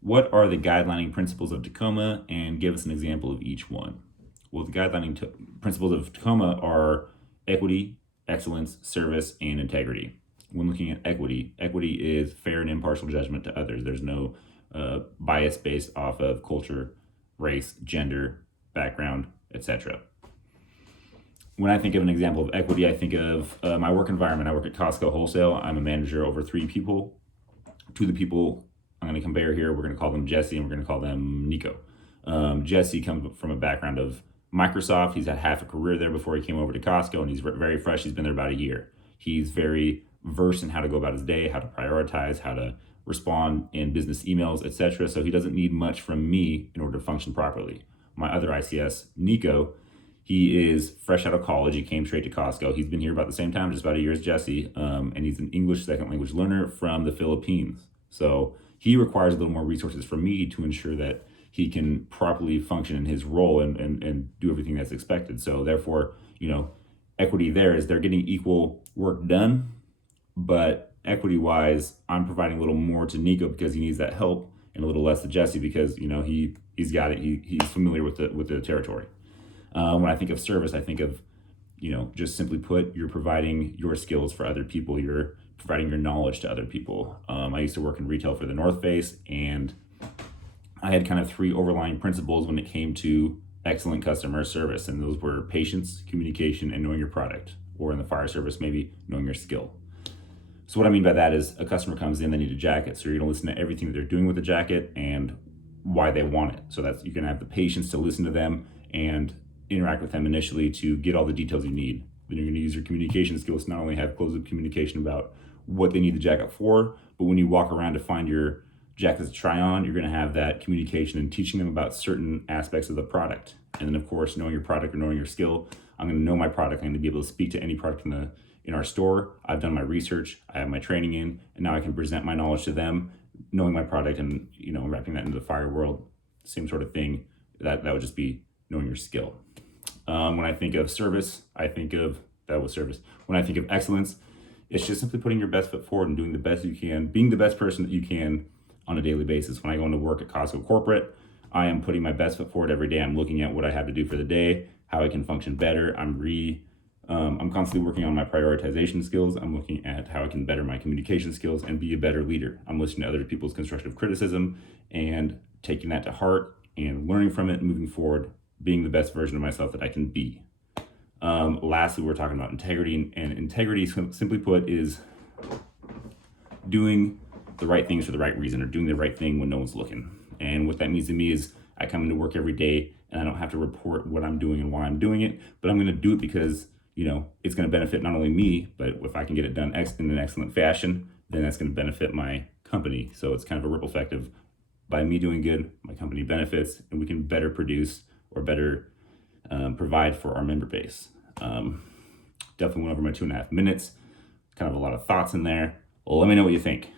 What are the guidelining principles of Tacoma, and give us an example of each one? Well, the principles of Tacoma are equity, excellence, service, and integrity. When looking at equity, equity is fair and impartial judgment to others. There's no bias based off of culture, race, gender, background, etc. When I think of an example of equity, I think of my work environment. I work at Costco Wholesale. I'm a manager over 3 people. 2 of the people I'm going to compare here, we're going to call them Jesse and we're going to call them Nico. Jesse comes from a background of Microsoft. He's had half a career there before he came over to Costco, and he's very fresh. He's been there about a year. He's very versed in how to go about his day, how to prioritize, how to respond in business emails, etc. So he doesn't need much from me in order to function properly. My other ICS, Nico, he is fresh out of college. He came straight to Costco. He's been here about the same time, just about a year as Jesse, and he's an English second language learner from the Philippines. So he requires a little more resources from me to ensure that he can properly function in his role and do everything that's expected. So therefore, equity there is they're getting equal work done, but equity wise, I'm providing a little more to Nico because he needs that help, and a little less to Jesse because he's got it. He's familiar with the territory. When I think of service, I think of just simply put, you're providing your skills for other people. You're providing your knowledge to other people. I used to work in retail for the North Face, and I had kind of 3 overlying principles when it came to excellent customer service, and those were patience, communication, and knowing your product, or in the fire service, maybe knowing your skill. So what I mean by that is a customer comes in, they need a jacket, so you're going to listen to everything that they're doing with the jacket and why they want it. So that's, you're going to have the patience to listen to them and interact with them initially to get all the details you need. Then you're going to use your communication skills to not only have closed-loop communication about what they need the jacket for, but when you walk around to find your jacket to try on, you're going to have that communication and teaching them about certain aspects of the product. And then, of course, knowing your product or knowing your skill. I'm going to know my product. I'm going to be able to speak to any product in our store. I've done my research. I have my training in, and now I can present my knowledge to them, knowing my product, and wrapping that into the fire world. Same sort of thing. That would just be knowing your skill. When I think of service, that was service. When I think of excellence, it's just simply putting your best foot forward and doing the best you can, being the best person that you can on a daily basis. When I go into work at Costco Corporate, I am putting my best foot forward every day. I'm looking at what I have to do for the day, how I can function better. I'm constantly working on my prioritization skills. I'm looking at how I can better my communication skills and be a better leader. I'm listening to other people's constructive criticism and taking that to heart and learning from it and moving forward, being the best version of myself that I can be. Lastly, we're talking about integrity, and integrity, simply put, is doing the right things for the right reason, or doing the right thing when no one's looking. And what that means to me is I come into work every day and I don't have to report what I'm doing and why I'm doing it, but I'm going to do it because it's going to benefit not only me, but if I can get it done in an excellent fashion, then that's going to benefit my company. So it's kind of a ripple effect of, by me doing good, my company benefits, and we can better produce or better provide for our member base. Definitely went over my 2.5 minutes. Kind of a lot of thoughts in there. Well, let me know what you think.